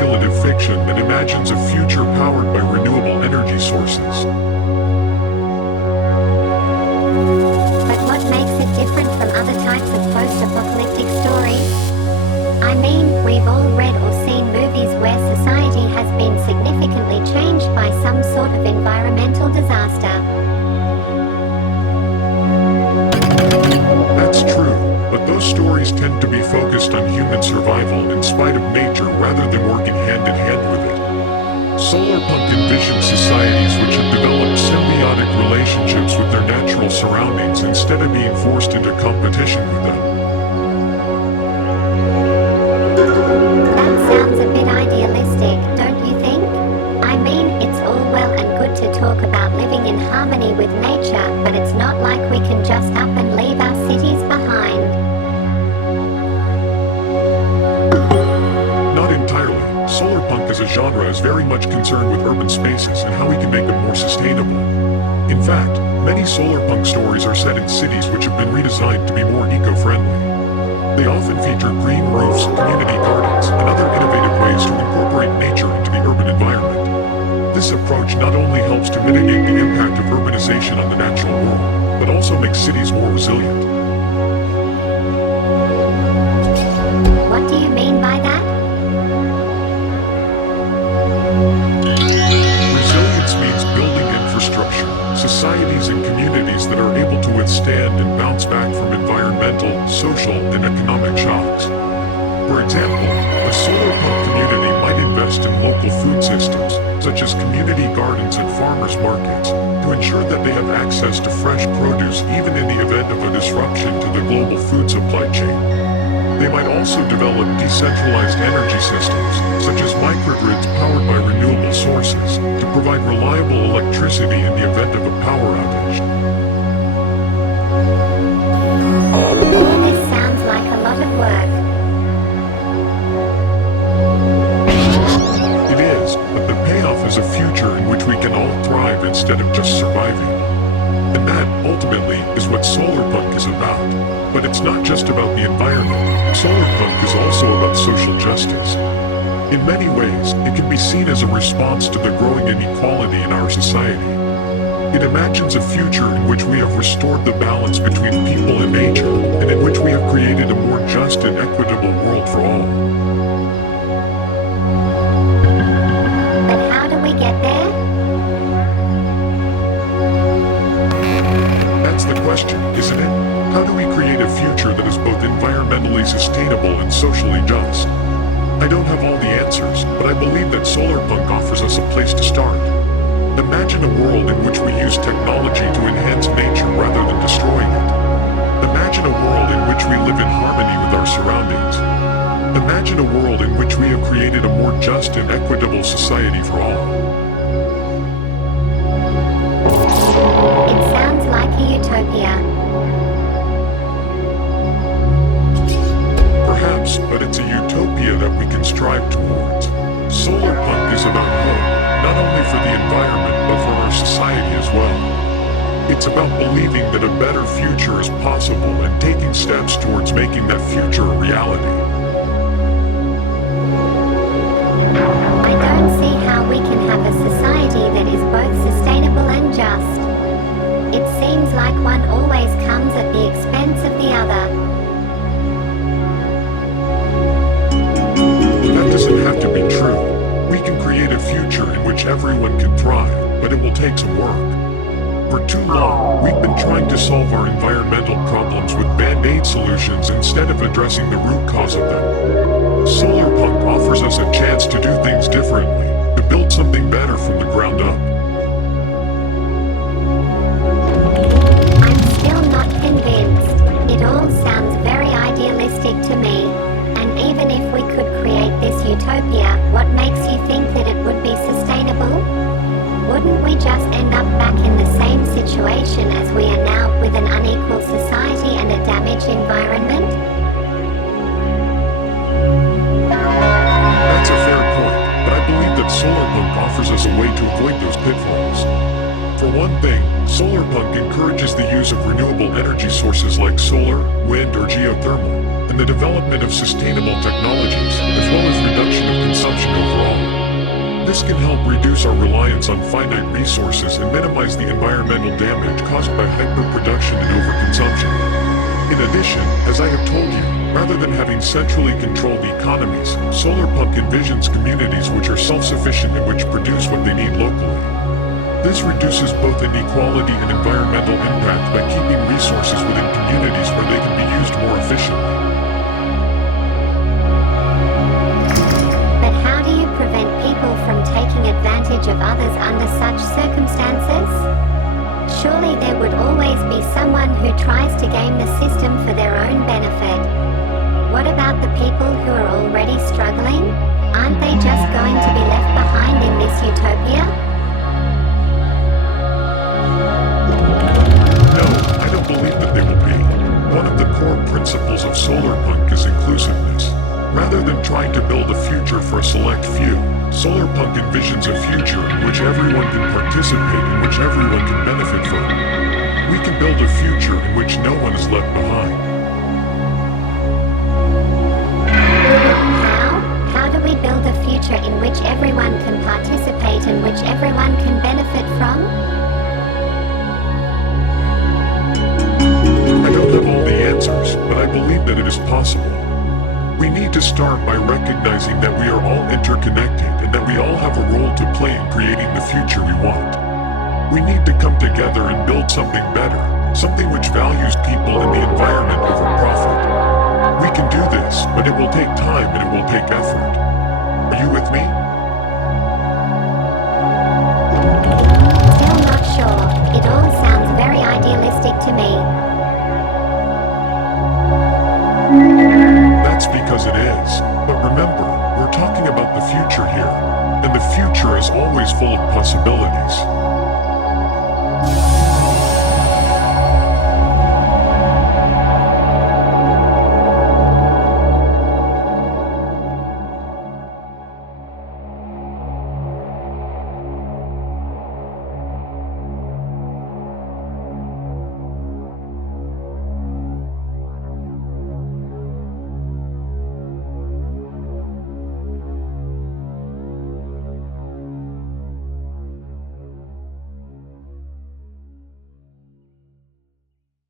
speculative fiction that imagines a future powered by renewable energy sources. But what makes it different from other types of post-apocalyptic stories? I mean, we've all read or seen movies where society has been significantly changed by some sort of environmental disaster. That's true, but those stories tend to be focused on human survival in spite of nature rather than working hand in hand with it. Solarpunk envisions societies which have developed symbiotic relationships with their natural surroundings instead of being forced into competition with them. That sounds a bit idealistic, don't you think? I mean, it's all well and good to talk about living in harmony with nature, but it's not like we can just up and leave our cities behind. Not entirely. Solarpunk as a genre is very much concerned with urban spaces and how we can make them more sustainable. In fact, many solarpunk stories are set in cities which have been redesigned to be more eco-friendly. They often feature green roofs, community gardens, and other innovative ways to incorporate nature into the urban environment. This approach not only helps to mitigate the impact of urbanization on the natural world, but also makes cities more resilient. What do you mean by that? Resilience means building infrastructure, societies and communities that are able to withstand and bounce back from environmental, social, and economic shocks. For example, a solarpunk community might invest in local food systems, such as community gardens and farmers markets, to ensure that they have access to fresh produce even in the event of a disruption to the global food supply chain. They might also develop decentralized energy systems, such as microgrids powered by renewable sources, to provide reliable electricity in the event of a power outage. All this sounds like a lot of work. It is, but the payoff is a future in which we can all thrive instead of just surviving. And that, ultimately, is what solarpunk is about. But it's not just about the environment. Solarpunk is also about social justice. In many ways, it can be seen as a response to the growing inequality in our society. It imagines a future in which we have restored the balance between people and nature, and in which we have created a more just and equitable world for all. But how do we get there? That's the question, isn't it? How do we create a future that is both environmentally sustainable and socially just? I don't have all the answers, but I believe that solarpunk offers us a place to start. Imagine a world in which we use technology to enhance nature rather than destroying it. Imagine a world in which we live in harmony with our surroundings. Imagine a world in which we have created a more just and equitable society for all. It sounds like a utopia. Perhaps, but it's a utopia that we can strive towards. Solarpunk is about hope, not only for the environment, but for our society as well. It's about believing that a better future is possible and taking steps towards making that future a reality. I don't see how we can have a society that is both sustainable and just. It seems like one always comes at the expense of the other. That doesn't have to be true. We can create a future in which everyone can thrive, but it will take some work. For too long, we've been trying to solve our environmental problems with band-aid solutions instead of addressing the root cause of them. Solarpunk offers us a chance to do things differently, to build something better from the ground up. I'm still not convinced. It all sounds very idealistic to me. And even if we could create this utopia, what makes you think that it would be sustainable? Wouldn't we just end up back in the same situation as we are now, with an unequal society and a damaged environment? That's a fair point, but I believe that Solarpunk offers us a way to avoid those pitfalls. For one thing, Solarpunk encourages the use of renewable energy sources like solar, wind, or geothermal, and the development of sustainable technologies, as well as reduction of consumption overall. This can help reduce our reliance on finite resources and minimize the environmental damage caused by hyperproduction and overconsumption. In addition, as I have told you, rather than having centrally controlled economies, Solarpunk envisions communities which are self-sufficient and which produce what they need locally. This reduces both inequality and environmental impact by keeping resources within communities where they can be used more efficiently. But how do you prevent people from taking advantage of others under such circumstances? Surely there would always be someone who tries to game the system for their own benefit. What about the people who are already struggling? Aren't they just going to be left behind in this utopia? No, I don't believe that they will be. One of the core principles of Solarpunk is inclusiveness. Rather than trying to build a future for a select few, Solarpunk envisions a future in which everyone can participate and which everyone can benefit from. We can build a future in which no one is left behind. How do we build a future in which everyone can participate and which everyone can benefit from? I don't have all the answers, but I believe that it is possible. We need to start by recognizing that we are all interconnected and that we all have a role to play in creating the future we want. We need to come together and build something better, something which values people and the environment over profit. We can do this, but it will take time and it will take effort. Are you with me? Still not sure. It all sounds very idealistic to me. That's because it is. But remember, we're talking about the future here. And the future is always full of possibilities.